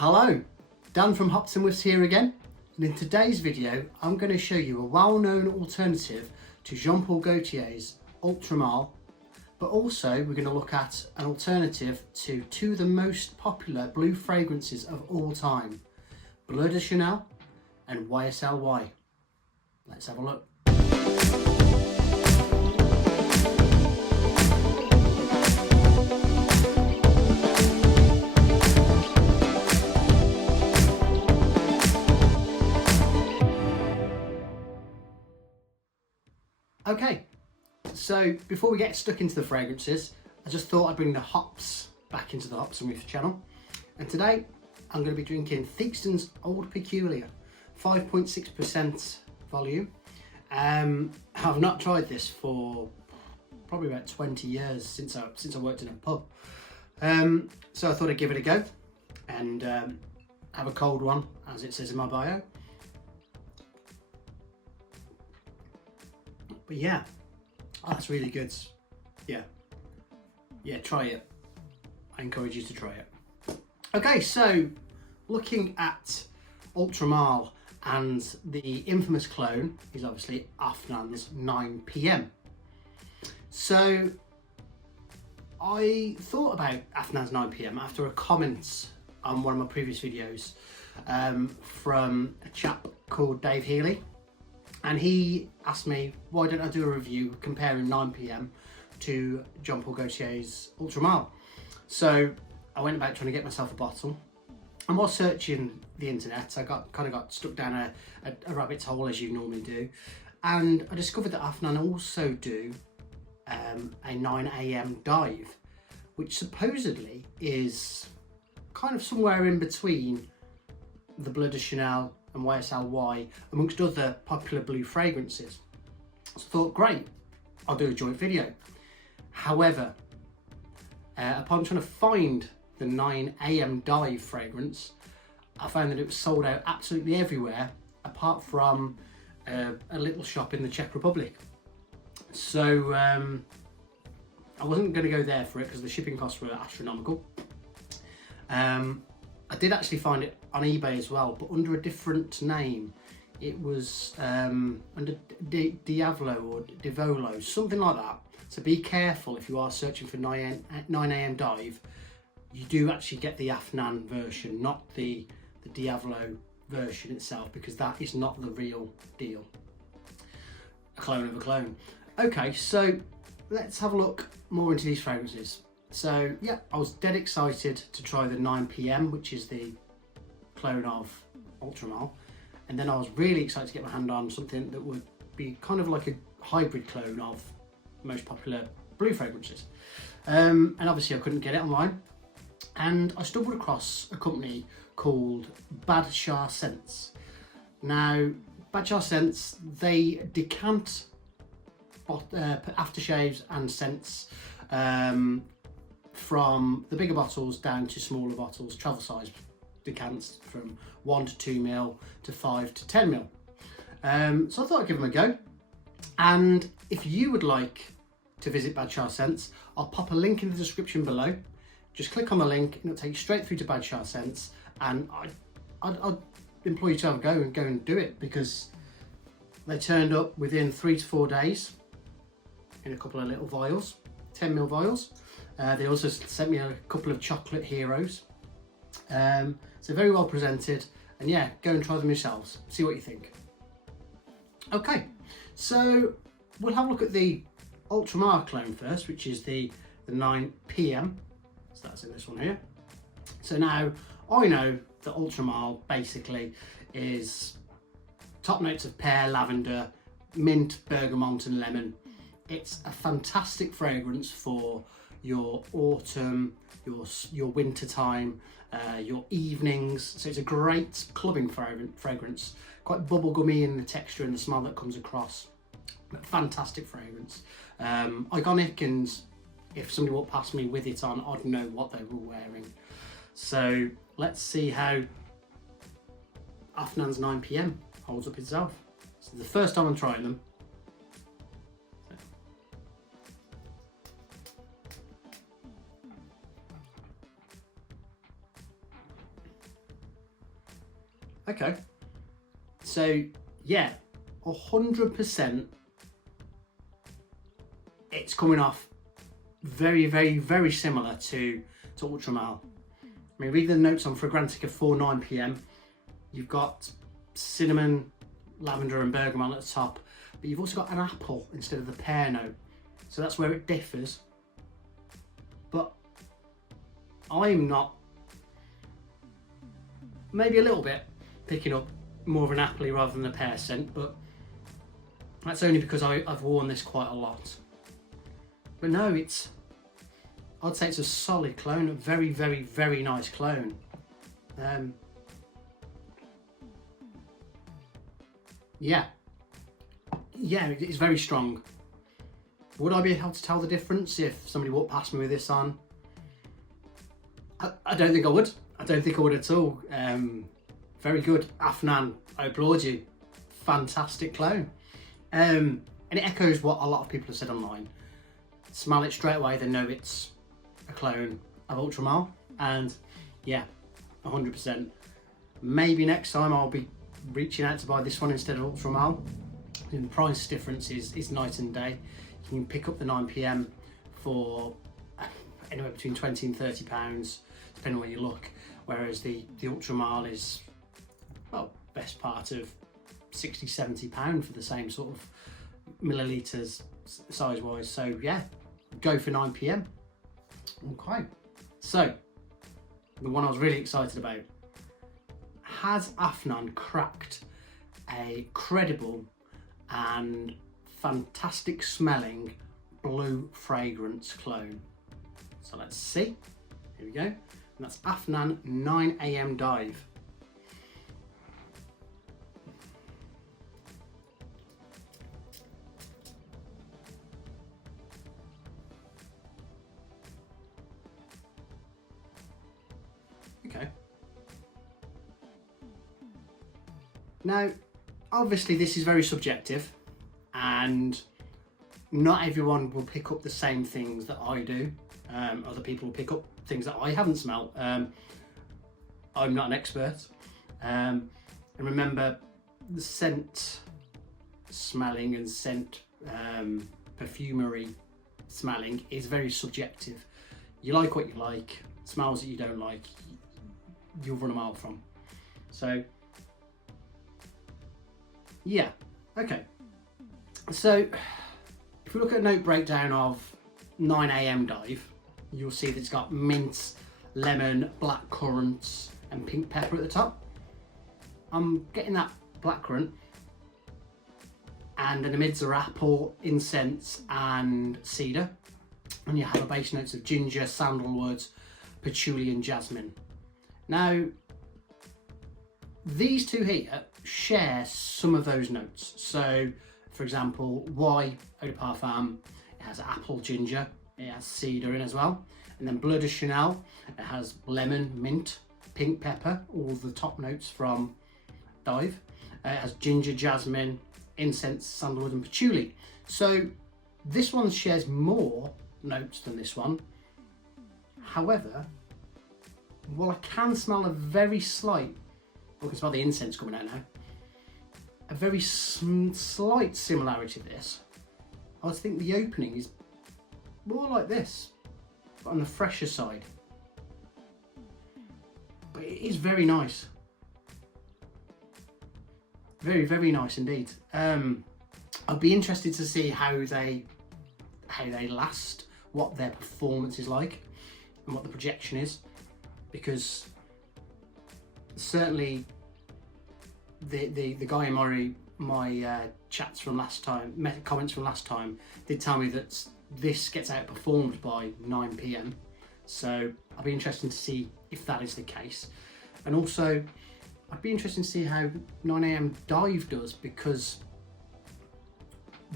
Hello, Dan from Hops and Whiffs here again, and in today's video I'm going to show you a well-known alternative to Jean-Paul Gaultier's Ultra Male, but also we're going to look at an alternative to two of the most popular blue fragrances of all time, Bleu de Chanel and YSL. Let's have a look. Okay, so before we get stuck into the fragrances, I just thought I'd bring the hops back into the Hops and Whiffs channel. And today I'm going to be drinking Theakston's Old Peculiar, 5.6% volume. I've not tried this for probably about 20 years since I worked in a pub. So I thought I'd give it a go and have a cold one, as it says in my bio. But yeah, that's really good. Yeah, try it. I encourage you to try it. Okay, so looking at Ultra Male, and the infamous clone is obviously Afnan's 9 PM. So I thought about Afnan's 9 PM after a comment on one of my previous videos from a chap called Dave Healy. And he asked me, why don't I do a review comparing 9 PM to Jean-Paul Gaultier's Ultra Male? So I went about trying to get myself a bottle. And while searching the internet, I kind of got stuck down a rabbit's hole, as you normally do. And I discovered that Afnan also do a 9 AM dive, which supposedly is kind of somewhere in between the Bleu de Chanel and YSL, amongst other popular blue fragrances. So I thought, great, I'll do a joint video. However, upon trying to find the 9 AM dive fragrance, I found that it was sold out absolutely everywhere, apart from a little shop in the Czech Republic. So I wasn't going to go there for it because the shipping costs were astronomical. I did actually find it on eBay as well, but under a different name. It was under Diavolo or Divolo, something like that. So be careful if you are searching for 9 AM dive. You do actually get the Afnan version, not the Diavolo version itself, because that is not the real deal. A clone of a clone. Okay, so let's have a look more into these fragrances. So yeah, I was dead excited to try the 9 PM, which is the clone of Ultra Male, and then I was really excited to get my hand on something that would be kind of like a hybrid clone of most popular blue fragrances. And obviously I couldn't get it online, and I stumbled across a company called Bad Shah Scents. Now, Bad Shah Scents, they decant aftershaves and scents from the bigger bottles down to smaller bottles, travel size decants from 1 to 2 ml to 5 to 10 ml. So I thought I'd give them a go. And if you would like to visit Bad Shah Scents, I'll pop a link in the description below. Just click on the link and it'll take you straight through to Bad Shah Scents. And I'd implore you to have a go and do it, because they turned up within 3 to 4 days in a couple of little vials, 10 ml vials. They also sent me a couple of chocolate heroes. So very well presented, and yeah, go and try them yourselves, see what you think. Okay, so we'll have a look at the Ultra Male clone first, which is the 9 PM. So that's in this one here. So now I know that Ultra Male basically is top notes of pear, lavender, mint, bergamot and lemon. It's a fantastic fragrance for your autumn, your winter time, your evenings. So it's a great clubbing fragrance, quite bubblegummy in the texture and the smell that comes across, but fantastic fragrance. Iconic, and if somebody walked past me with it on, I'd know what they were wearing. So let's see how Afnan's 9 PM holds up itself. So the first time I'm trying them. Okay. So yeah, 100%. It's coming off very, very, very similar to Ultramar. I mean, read the notes on Fragrantica 4 PM. You've got cinnamon, lavender and bergamot at the top, but you've also got an apple instead of the pear note. So that's where it differs. But I'm not, maybe a little bit, picking up more of an appley rather than a pear scent, but that's only because I've worn this quite a lot. But no, I'd say it's a solid clone, a very, very, very nice clone. Yeah, it's very strong. Would I be able to tell the difference if somebody walked past me with this on? I don't think I would. I don't think I would at all. Very good. Afnan, I applaud you. Fantastic clone. And it echoes what a lot of people have said online. Smell it straight away, they know it's a clone of Ultramar. And yeah, 100%. Maybe next time I'll be reaching out to buy this one instead of Ultramar. And the price difference is night and day. You can pick up the 9 PM for anywhere between 20 and 30 pounds, depending on where you look. Whereas the Ultramar is, well, best part of 60, 70 pound for the same sort of millilitres size wise. So yeah, go for 9 PM. Okay. So the one I was really excited about. Has Afnan cracked a credible and fantastic smelling Bleu fragrance clone? So let's see. Here we go. And that's Afnan 9 AM Dive. Okay. Now, obviously this is very subjective and not everyone will pick up the same things that I do. Other people will pick up things that I haven't smelled. I'm not an expert. And remember, the scent smelling and scent perfumery smelling is very subjective. You like what you like, smells that you don't like, you'll run a mile from. So yeah, okay. So if we look at a note breakdown of 9 AM Dive, you'll see that it's got mint, lemon, black currants and pink pepper at the top. I'm getting that blackcurrant, and in the mids are apple, incense and cedar. And you have a base notes of ginger, sandalwood, patchouli and jasmine. Now, these two here share some of those notes. So, for example, Y Eau de Parfum, it has apple, ginger, it has cedar in as well. And then Bleu de Chanel, it has lemon, mint, pink pepper, all the top notes from Dive. It has ginger, jasmine, incense, sandalwood and patchouli. So this one shares more notes than this one. However, while I can smell a very slight, I can smell the incense coming out now, a very slight similarity to this, I think the opening is more like this, but on the fresher side. But it is very nice. Very, very nice indeed. I'd be interested to see how they last, what their performance is like, and what the projection is, because certainly the guy in my chats from last time, comments from last time, did tell me that this gets outperformed by 9 PM. So I'll be interested to see if that is the case, and also I'd be interested to see how 9 AM Dive does, because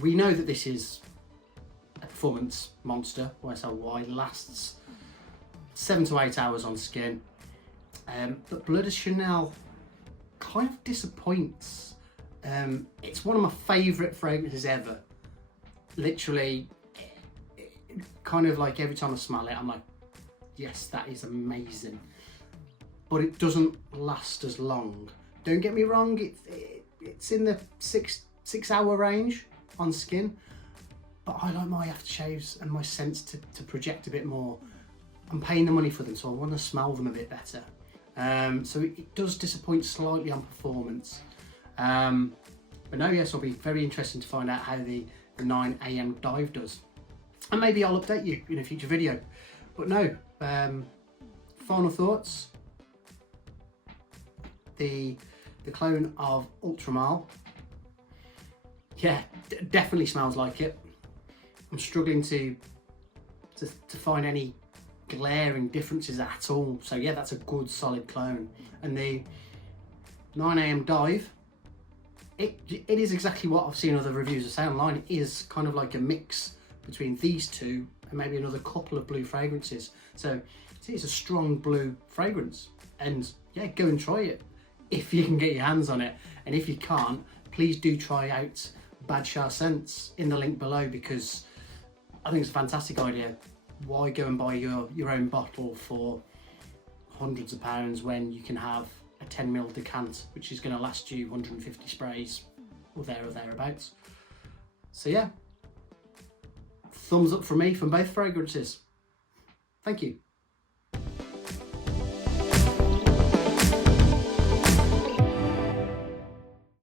we know that this is a performance monster. YSL lasts 7 to 8 hours on skin, but Bleu de Chanel kind of disappoints. It's one of my favourite fragrances ever. Literally, kind of like every time I smell it, I'm like, yes, that is amazing. But it doesn't last as long Don't get me wrong, it's in the six hour range on skin, but I like my aftershaves and my scents to project a bit more. I'm paying the money for them, so I want to smell them a bit better. So it does disappoint slightly on performance. But no, yes, I'll be very interested to find out how the 9 AM dive does. And maybe I'll update you in a future video. But no, final thoughts. The clone of Ultramar, yeah, definitely smells like it. I'm struggling to find any glaring differences at all. So yeah, that's a good solid clone. And the 9 AM dive, it is exactly what I've seen other reviews say online. It is kind of like a mix between these two and maybe another couple of Bleu fragrances. So it's a strong Bleu fragrance. And yeah, go and try it if you can get your hands on it. And if you can't, please do try out Badshah Scents in the link below, because I think it's a fantastic idea. Why go and buy your own bottle for hundreds of pounds when you can have a 10ml decant, which is going to last you 150 sprays or thereabouts. So yeah, thumbs up from me from both fragrances. Thank you.